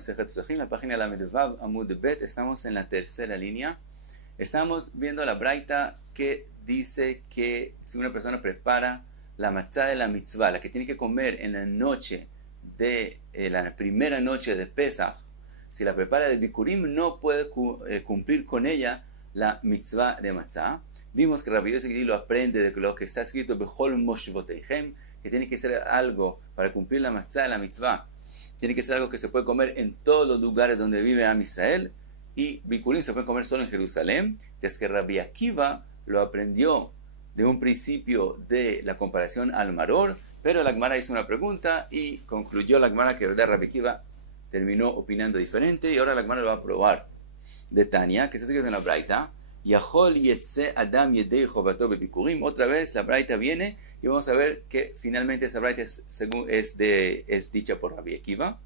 Masejet Pesachim, la página Lamed-Vav Amud Bet. Estamos en la tercera línea. Estamos viendo la braita que dice que si una persona prepara la matzá de la mitzvah, la que tiene que comer en la noche de la primera noche de Pesach, si la prepara de Bikurim, no puede cumplir con ella la mitzvah de matzá. Vimos que Rabbi Yosef lo aprende de lo que está escrito Bechol Moshvoteichem, que tiene que ser algo para cumplir la matzá de la mitzvah. Tiene que ser algo que se puede comer en todos los lugares donde vive Am Israel, y Bikurim se puede comer solo en Jerusalén. Es que Rabbi Akiva lo aprendió de un principio de la comparación al maror, pero la Gemara hizo una pregunta y concluyó la Gemara que Rabbi Akiva terminó opinando diferente, y ahora la Gemara lo va a probar. De Tania, que se escrito en la braita, Yahol yetze adam yedei chovato bebikurim. Otra vez la braita viene y vamos a ver que finalmente esa braita es dicha por Rabbi Akiva,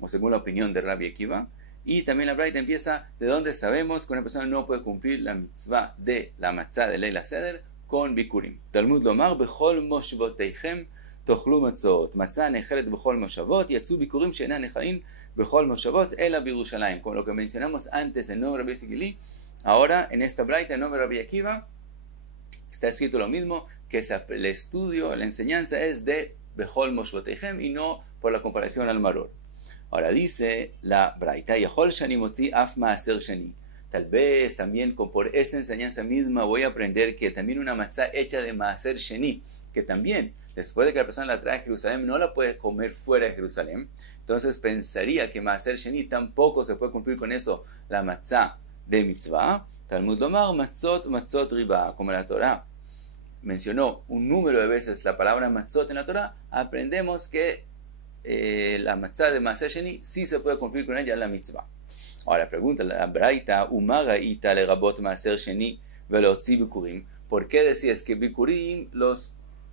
o según la opinión de Rabbi Akiva. Y también la braita empieza de donde sabemos que una persona no puede cumplir la mitzvah de la matzah de Leila Seder con bikurim. Talmud lomar bechol moshvoteichem tochlu matzot matzah necheret bechol moshavot yatzu bikurim she'enan nechain bechol moshavot ela birushalayim. Como lo que mencionamos antes en nombre de Rabbi Sigili, ahora en esta braita en nombre de Rabbi Akiva está escrito lo mismo, que el estudio, la enseñanza es de bechol moshvoteichem y no por la comparación al maror. Ahora dice la braita, Yahol shani motzi af maaser shani. Tal vez también por esta enseñanza misma voy a aprender que también una matzah hecha de maaser sheni, que también después de que la persona la trae a Jerusalén no la puede comer fuera de Jerusalén. Entonces pensaría que maaser sheni tampoco se puede cumplir con eso la matzah de mitzvah. Talmud lomar matzot matzot riba. Como la Torah mencionó un número de veces la palabra matzot en la Torah, aprendemos que la matzah de maaser sheni sí se puede cumplir con ella la mitzvah. Ahora pregunta la braita, umaga ita le rabot maaser sheni velotzi bikurim. ¿Por qué decías que bikurim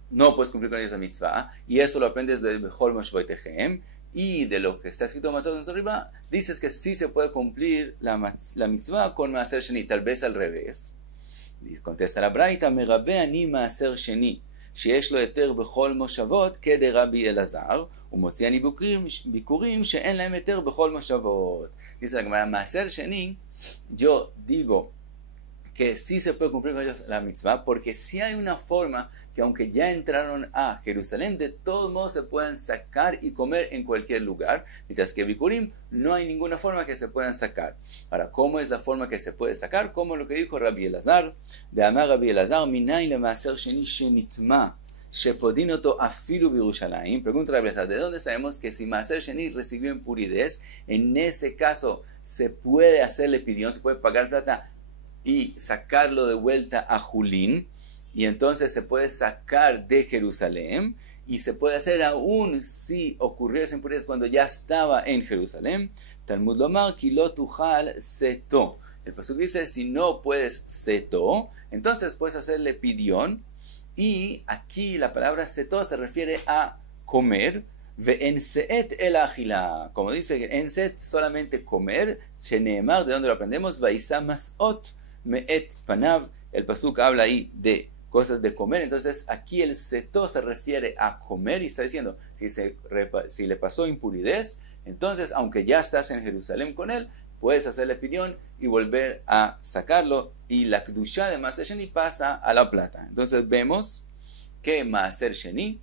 no puedes cumplir con ellos la mitzvah? Y eso lo aprendes de bechol moshvoteichem, y de lo que está escrito más arriba dices que sí se puede cumplir la mitzvah con maaser sheni. Tal vez al revés. Contesta la braita, merabe ani maaser sheni שיש לו היתר בכל מושבות כדרבי אלעזר, ומוציא אני ביקורים שאין להם היתר בכל מושבות. Dice la Gemara, maaser sheni, yo digo que sí se puede cumplir con ellos la mitzvah, porque sí hay una forma que aunque ya entraron a Jerusalén, de todos modos se pueden sacar y comer en cualquier lugar, mientras que bikurim no hay ninguna forma que se puedan sacar. Ahora, ¿cómo es la forma que se puede sacar? Como lo que dijo Rabbi Elazar, de Amar Rabbi Elazar, minayin le maaser sheni shenitma, shepodin oto afilu birushalayim. Pregunta Rabbi Elazar, ¿de dónde sabemos que si maaser sheni recibió impurez, en ese caso se puede hacerle pidión, se puede pagar plata y sacarlo de vuelta a Julín? Y entonces se puede sacar de Jerusalén, y se puede hacer aún si ocurrió esa impureza cuando ya estaba en Jerusalén. Talmud lomar ki lo tujal seto. El pasuk dice, si no puedes seto, entonces puedes hacerle pidión. Y aquí la palabra seto se refiere a comer. Ve'enseet el achila. Como dice, enseet solamente comer. Sheneemar, ¿de dónde lo aprendemos? Vaisa masot meet panav. El pasuk habla ahí de cosas de comer, entonces aquí el seto se refiere a comer, y está diciendo, si le pasó impurez, entonces aunque ya estás en Jerusalén con él, puedes hacerle pidión y volver a sacarlo, y la kedusha de maaser sheni pasa a la plata. Entonces vemos que maaser sheni,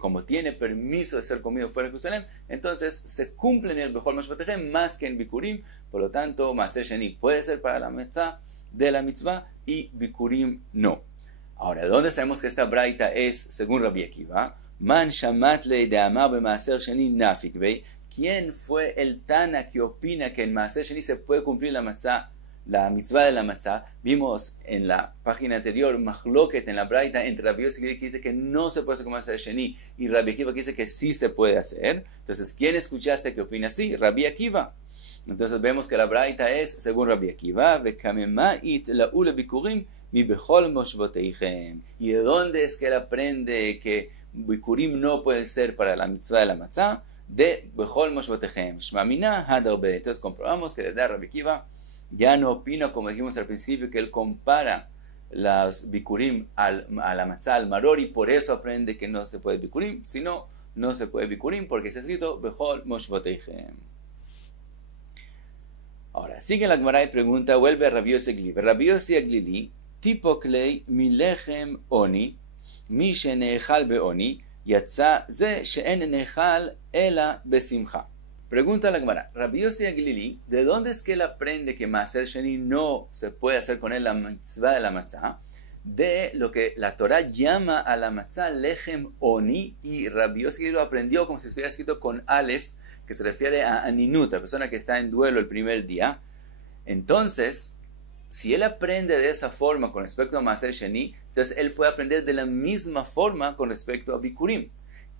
como tiene permiso de ser comido fuera de Jerusalén, entonces se cumple en el bechol moshvoteichem más que en bikurim. Por lo tanto, maaser sheni puede ser para la mitzvah de la mitzvah y bikurim no. Ahora, ¿de dónde sabemos que esta braita es según Rabbi Akiva? Man shamat le de amar be maaser sheni nafik bey. ¿Quién fue el Tana que opina que en maaser sheni se puede cumplir la mitzvah de la matzah? Vimos en la página anterior machloket en la braita entre Rabbi Yosef que dice que no se puede hacer con maaser sheni, y Rabbi Akiva que dice que sí se puede hacer. Entonces, ¿quién escuchaste que opina así? Rabbi Akiva. Entonces vemos que la braita es según Rabbi Akiva, vekamemait la'u lebikurim mi bechol moshvoteichem. ¿Y de dónde es que él aprende que bikurim no puede ser para la mitzvah de la matzah? De bechol moshvoteichem. Shma mina hadarbe. Entonces comprobamos que desde Rabbi Akiva ya no opina, como dijimos al principio, que él compara los bikurim a la matzah, al maror, y por eso aprende que no se puede bikurim, sino no se puede bikurim porque está escrito Bechol Moshvoteichem. Ahora, sigue la Gemara y pregunta, vuelve a Rabbi Yossi Aglili. Rabbi Yossi Aglili, tipo klei milechem oni, mi shenechal beoni, yatza ze she'en nechal ela besimcha. Pregunta la Gemara, Rabbi Yossi Aglili, ¿de dónde es que él aprende que Maaser Sheni no se puede hacer con él la mitzvah de la matzah? De lo que la Torah llama a la matzah lechem oni, y Rabbi Yossi lo aprendió como si estuviera escrito con alef, que se refiere a aninut, la persona que está en duelo el primer día. Entonces, si él aprende de esa forma con respecto a Maaser Sheni, entonces él puede aprender de la misma forma con respecto a Bikurim,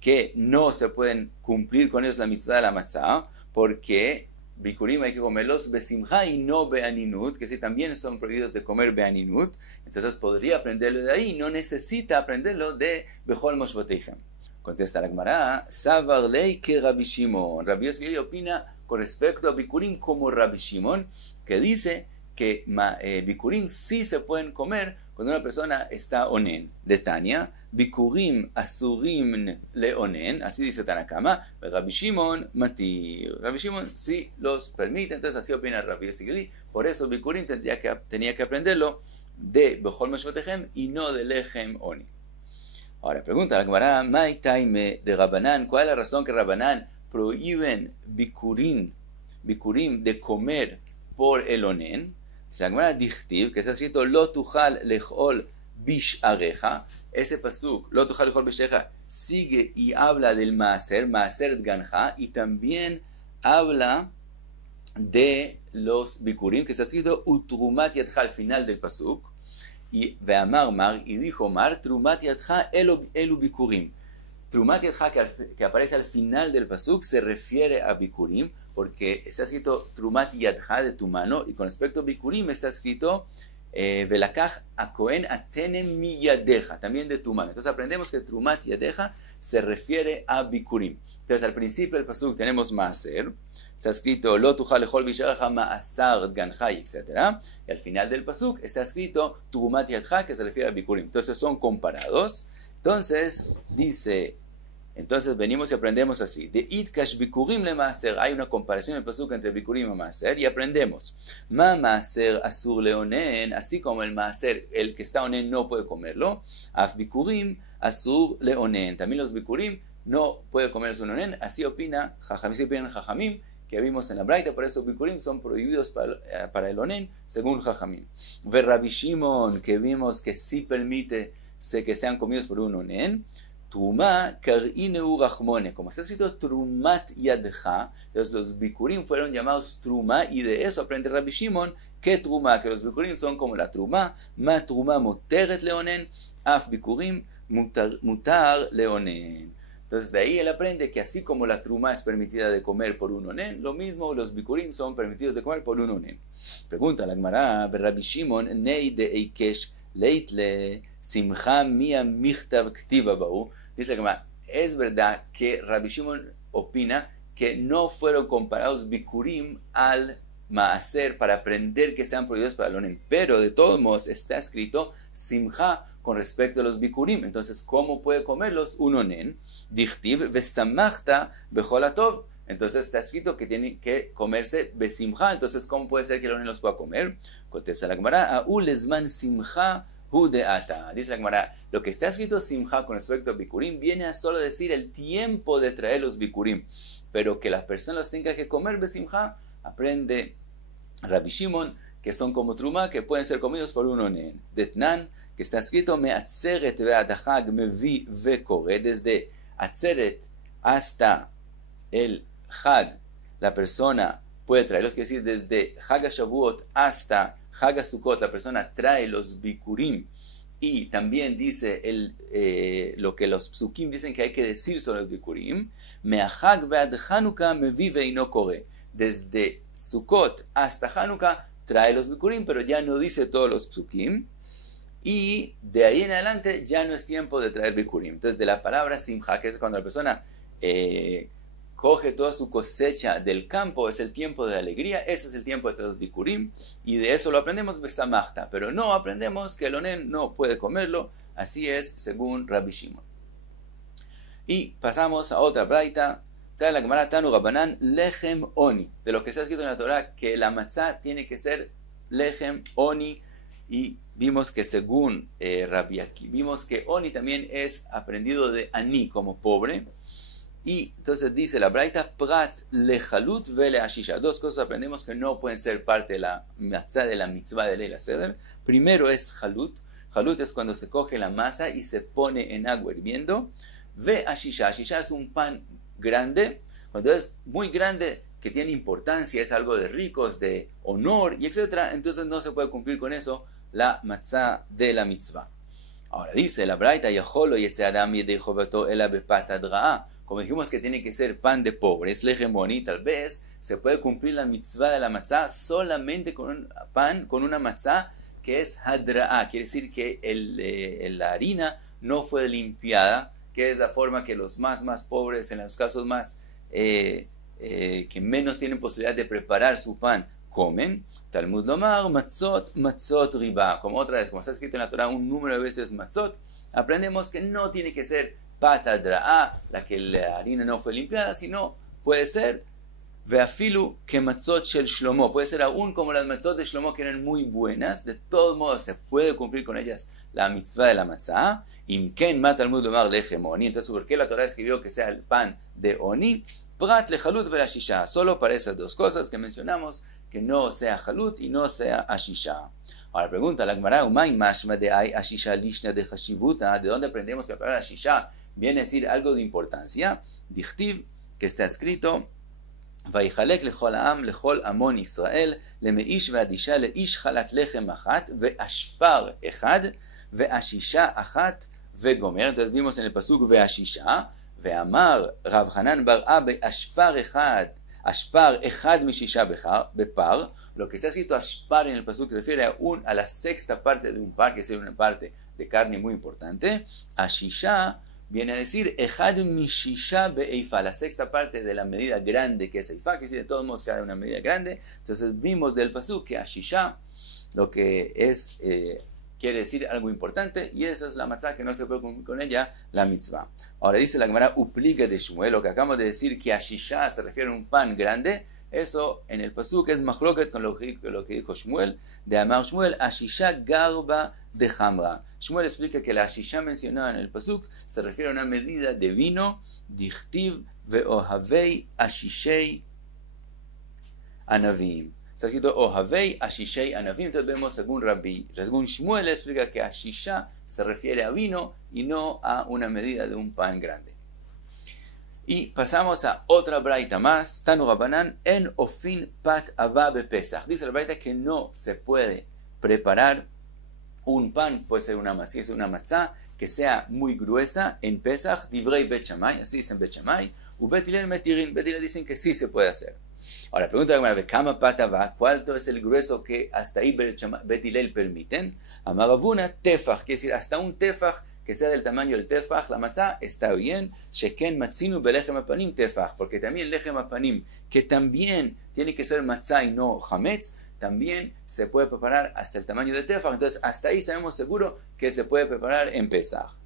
que no se pueden cumplir con ellos la mitzvah de la matzah, porque Bikurim hay que comerlos besimcha y no beaninut, que si también son prohibidos de comer beaninut, entonces podría aprenderlo de ahí, no necesita aprenderlo de Bechol Moshvoteichem. Contesta la Gemara, Savar lei que Rabbi Shimon. Rabbi Yossi opina con respecto a Bikurim como Rabbi Shimon, que dice que Bikurim sí se pueden comer cuando una persona está onen. De Tania, Bikurim asurim leonen, así dice Tanakama, Rabbi Shimon matir. Rabbi Shimon sí los permite, entonces así opina Rabbi Yossi. Por eso Bikurim tenía que aprenderlo de Bechol Moshvoteichem y no de Lechem Oni. Ahora, pregunta la Gemara, ¿Mai taime de Rabbanán? ¿Cuál es la razón que Rabbanán prohíben bikurim de comer por el onen? Dice la Gemara, dichtiv, que está escrito, lo tujal lechol bishareja. Ese pasuk, lo tujal lechol bishareja, sigue y habla del maaser ganja, y también habla de los bikurim, que está escrito, utrumat yadcha al final del pasuk. Y ve'amar Mar, y dijo Mar, Trumat Yadcha elu bikurim. Trumat Yadcha, que aparece al final del pasuk, se refiere a bikurim, porque está escrito Trumat Yadcha, de tu mano, y con respecto a bikurim está escrito Velakach a Cohen atenem miyadeja, también de tu mano. Entonces aprendemos que Trumat Yadeja se refiere a bikurim. Entonces al principio del pasuk tenemos maaser, está escrito Lo tujal lechol bishareja ma'asar ganjai, etc. Y al final del pasuk está escrito Trumat Yadcha, que se refiere a bikurim. Entonces son comparados. Entonces dice, entonces venimos y aprendemos así. De itkash bikurim le maaser. Hay una comparación en el pasuk entre bikurim y maaser y aprendemos. Ma maaser asur leonen, así como el maaser, el que está onen no puede comerlo. Af bikurim asur leonen. También los bikurim no puede comer un onen. Así opinan Jajamim, que vimos en la Braita, por eso bikurim son prohibidos para el onen, según Jajamim. Ve Rabbi Shimon, que vimos que sí permite que sean comidos por un onen. Truma kar'ineu rachmone, como está escrito Trumat Yadcha, entonces los bikurim fueron llamados Truma, y de eso aprende Rabbi Shimon que Truma, que los bikurim son como la Truma, ma Truma moteret leonen, af bikurim mutar leonen. Entonces de ahí él aprende que así como la Truma es permitida de comer por un onen, lo mismo los bikurim son permitidos de comer por un onen. Pregunta la Gemara, Rabbi Shimon nei de eikesh leitle simcha mia michtav ktiva bau. Dice que es verdad que Rabbi Shimon opina que no fueron comparados bikurim al maaser para aprender que sean prohibidos para el onen, pero de todos modos está escrito simcha con respecto a los bikurim. Entonces, ¿cómo puede comerlos un onen? Dichtiv vesamachta bechol hatov. Entonces está escrito que tiene que comerse besimcha. Entonces, ¿cómo puede ser que el onen los pueda comer? Contesta la Gemara, aul esman simcha hu deata. Dice la Gemara, lo que está escrito simcha con respecto a bikurim viene a solo decir el tiempo de traer los bikurim, pero que las personas tengan que comer besimcha, aprende Rabbi Shimon que son como truma, que pueden ser comidos por un onen. Detnan, que está escrito me'atzeret ve'adachag mevi ve'kore, desde atzeret hasta el Hag, la persona puede traerlos, quiere decir, desde Hag HaShavuot hasta Hag HaSukkot, la persona trae los bikurim, y también dice lo que los psukim dicen que hay que decir sobre los bikurim, me'ahag ve'ad Hanukkah mevi ve'ino kore, desde Sukkot hasta Hanukkah trae los bikurim, pero ya no dice todos los psukim, y de ahí en adelante ya no es tiempo de traer bikurim. Entonces de la palabra simcha, que es cuando la persona coge toda su cosecha del campo, es el tiempo de alegría, ese es el tiempo de traer los bikurim, y de eso lo aprendemos besamachta, pero no aprendemos que el onen no puede comerlo, así es según Rabbi Shimon. Y pasamos a otra braita. Trae la Gemara Tanu Rabbanan lechem oni. De lo que se ha escrito en la Torah, que la matzá tiene que ser lechem oni. Y vimos que según Rabbi Akiva, vimos que oni también es aprendido de ani, como pobre. Y entonces dice la braita, prat lechalut vele ashisha. Dos cosas aprendemos que no pueden ser parte de la matzá de la mitzvah de Leila Seder. Primero es halut. Halut es cuando se coge la masa y se pone en agua hirviendo. Ve ashisha. Ashisha es un pan grande. Cuando es muy grande, que tiene importancia, es algo de ricos, de honor, y etc. Entonces no se puede cumplir con eso la matzá de la mitzvah. Ahora dice la braita, yacholo yetze adam yedei chovato ela bepat hadra'a. Como dijimos que tiene que ser pan de pobres, lechem oni, tal vez se puede cumplir la mitzvah de la matzá solamente con un pan, con una matzá que es hadra'a. Quiere decir que la harina no fue limpiada, que es la forma que los más pobres, en los casos más que menos tienen posibilidad de preparar su pan, comen. Talmud lomar, matzot riba. Como otra vez, como está escrito en la Torah un número de veces matzot, aprendemos que no tiene que ser patadra'a, la que la harina no fue limpiada, sino puede ser veafilu que matzot shel Shlomo, puede ser aún como las matzot de Shlomo que eran muy buenas. De todos modos se puede cumplir con ellas la mitzvah de la matzah. Imken ma Talmud lomar lechem oni. Entonces, ¿por qué la Torah escribió que sea el pan de oni? Prat lechalut velashisha, solo para esas dos cosas que mencionamos, que no sea halut y no sea ashisha. Ahora pregunta la Gemara, umay mashma de ay ashisha lishna de hashivuta. ¿De dónde aprendemos que la palabra ashisha viene a decir algo de importancia? Dichtiv, que está escrito, ויחלק לכל העם, לכל המון ישראל, למאיש ועדישה לאיש חלת לחם אחת, ואשפר אחד, ואשישה אחת, וגומר. Entonces vimos en el pasuk ואשישה, ואמר רב חנן בר אבא, אשפר אחד משישה בפר. Lo que se ha escrito ashpar en el pasuk se refiere a la sexta parte de un par, que es una parte de carne muy importante. Ashisha viene a decir echad mishisha be'eifa, la sexta parte de la medida grande que es eifa, que es de todos modos cada una medida grande. Entonces vimos del pasuk que ashisha lo que es quiere decir algo importante, y esa es la matzah que no se puede cumplir con ella la mitzvah. Ahora dice la Gemara upliga de Shmuel, lo que acabamos de decir que ashisha se refiere a un pan grande. Eso en el pasuk es machloket con lo que dijo Shmuel, de Amar Shmuel, ashisha garba de hamra. Shmuel explica que la ashisha mencionada en el pasuk se refiere a una medida de vino, dichtiv ve'ohavei ashishei anavim. Está escrito ohavei ashishei anavim. Entonces vemos según Shmuel explica que ashisha se refiere a vino y no a una medida de un pan grande. Y pasamos a otra braita más. Tanu Rabbanan en ofin pat ava bepesach. Dice la braita que no se puede preparar un pan, puede ser una matzá, que sea muy gruesa en Pesach, divrei Bet Shammai, así dicen Bet Shammai, u Bet Hillel metirin. Bet Hillel dicen que sí se puede hacer. Ahora pregunta la Gemara, ¿kama pat ava? ¿Cuánto es el grueso que hasta ahí Bet Hillel permiten? Amar Ravuna tefach, quiere decir hasta un tefach que sea del tamaño del tefach, la matzá, está bien. Sheken matzinu belechem apanim tefach, porque también lechem apanim, que también tiene que ser matzá y no hametz, también se puede preparar hasta el tamaño de tefach. Entonces hasta ahí sabemos seguro que se puede preparar en Pesach.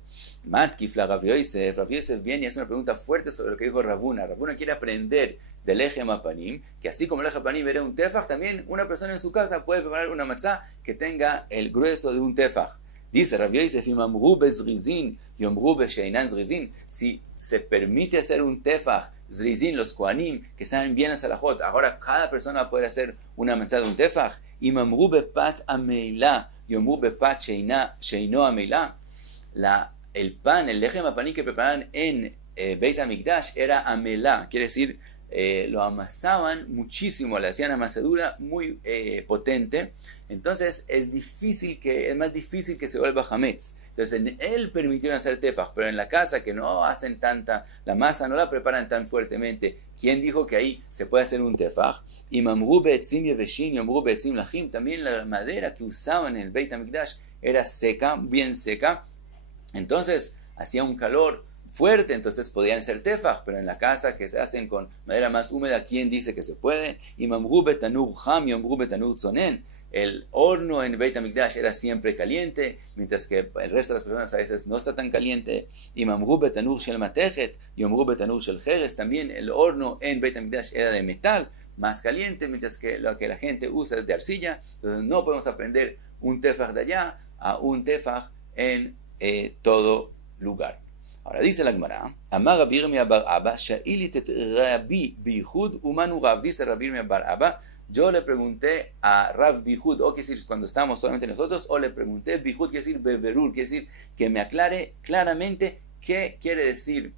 Matkif la Rav Yosef viene y hace una pregunta fuerte sobre lo que dijo Ravuna. Ravuna quiere aprender del lechem apanim, que así como el lechem apanim era un tefach, también una persona en su casa puede preparar una matzá que tenga el grueso de un tefach. Dice Rav Yosef, si se permite hacer un tefach, zrizin, los kohanim, que saben bien a salahot, ahora cada persona puede hacer una matzá de un tefach. Imamru bepat ameila, yomru bepat sheino ameila. El pan, el lechem apanim que preparaban en Beit HaMikdash era amelá, quiere decir, lo amasaban muchísimo, le hacían amasadura muy potente. Entonces es más difícil que se vuelva hametz. Entonces en él permitieron hacer tefach, pero en la casa que no hacen la masa no la preparan tan fuertemente. ¿Quién dijo que ahí se puede hacer un tefach? Y mamru be'etzim yeveshin, yomru be'etzim lachim. También la madera que usaban en el Beit HaMikdash era seca, bien seca. Entonces hacía un calor fuerte, entonces podían ser tefach, pero en la casa que se hacen con madera más húmeda, ¿quién dice que se puede? Y mamru betanur ham, yomru betanur tzonen. el horno en Beit HaMikdash era siempre caliente, mientras que el resto de las personas a veces no está tan caliente. Y mamru betanur shel matechet, y mamru betanur shel jeres, también el horno en Beit HaMikdash era de metal, más caliente, mientras que lo que la gente usa es de arcilla. Entonces no podemos aprender un tefaj de allá a un tefaj en todo lugar. Ahora dice la Gemara, Amar Rabbi Yirmiyah bar Abba, Sha'ilit et Rabbi Bihud Umanu Rav. Dice Rabbi Yirmiyah bar Abba, yo le pregunté a Rav Bihud, o quiere decir cuando estamos solamente nosotros, o le pregunté Bihud, quiere decir beberur, quiere decir que me aclare claramente qué quiere decir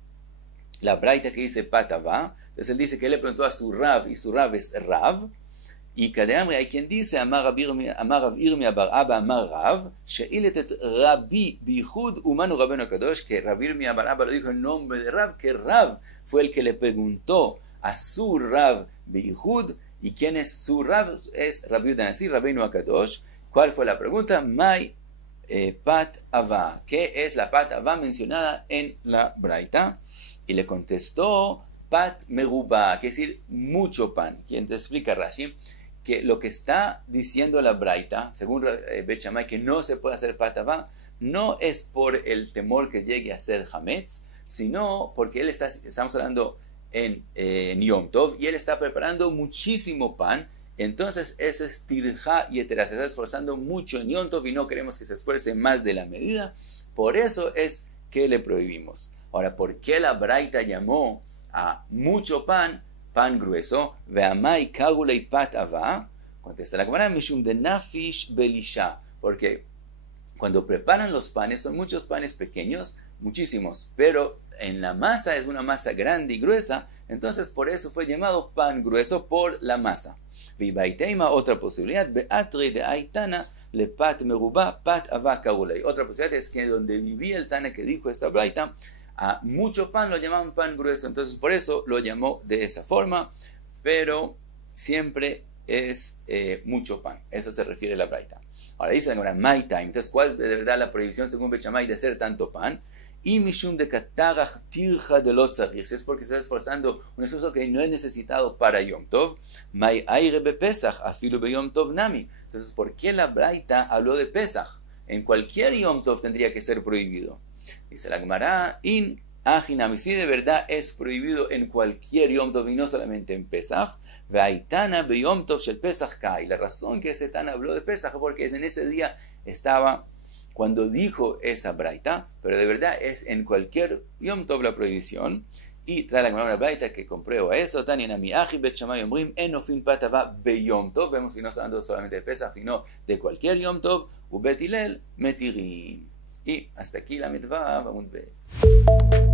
la braita que dice patava. Entonces él dice que él le preguntó a su Rav, y su Rav es Rav. Y cada hambre hay quien dice, Amar Rav Yirmiyah bar Abba, Amar Rav, She'ilet et Rabbi Bihud Umanu Rabbeinu HaKadosh, que Rav Yirmiyah bar Abba lo dijo en nombre de Rav, que Rav fue el que le preguntó a su Rav Bihud. ¿Y quién es su Rav? Es Rabbi Yehuda Nasi, Rabbeinu HaKadosh. ¿Cuál fue la pregunta? Mai Pat Ava. ¿Qué es la Pat Ava mencionada en la Braita? Y le contestó Pat Meruba, que es decir, mucho pan. ¿Quién te explica, Rashi? Que lo que está diciendo la Braita, según Bet Shammai, que no se puede hacer Pat Ava, no es por el temor que llegue a ser Hametz, sino porque estamos hablando en Yom Tov, y él está preparando muchísimo pan. Entonces eso es tirja y etera, se está esforzando mucho en Yom Tov y no queremos que se esfuerce más de la medida, por eso es que le prohibimos. Ahora, ¿por qué la Braita llamó a mucho pan grueso? Ve'amai kagulei pat ava. Contesta la Gemara, mishum de nafish belisha, porque cuando preparan los panes, son muchos panes pequeños, muchísimos, pero en la masa es una masa grande y gruesa, entonces por eso fue llamado pan grueso, por la masa. Vibaiteima, otra posibilidad, beatre de aitana le pat meruba pat ava kagulei. Otra posibilidad es que donde vivía el Tana que dijo esta Braita, a mucho pan lo llamaban pan grueso, entonces por eso lo llamó de esa forma, pero siempre es mucho pan. Eso se refiere a la Braita. Ahora dice la my time. Entonces, ¿cuál es de verdad la prohibición según Bet Shammai de hacer tanto pan? Y mishum de katarach tirja de lotzarich, es porque se está esforzando un esfuerzo que no es necesitado para Yom Tov. My aire be Pesach afilu be Yom Tov nami. Entonces, ¿por qué la Braita habló de Pesach? En cualquier Yom Tov tendría que ser prohibido. Dice la Gemara, in ajinami, si de verdad es prohibido en cualquier Yom Tov y no solamente en Pesach, ve'aitana be Yom Tov shel Pesach kai. La razón que ese Tana habló de Pesach porque es en ese día estaba cuando dijo esa Braita, pero de verdad es en cualquier Yom Tov la prohibición. Y trae la Gemara una Braita que comprueba eso. Tania nami aji Bet Shammai omrim enofin pat ava be Yom Tov. Vemos que no está hablando solamente de Pesach, sino de cualquier Yom Tov. U Bet Hillel metirin. Y hasta aquí la mitzvah, vamos a ver.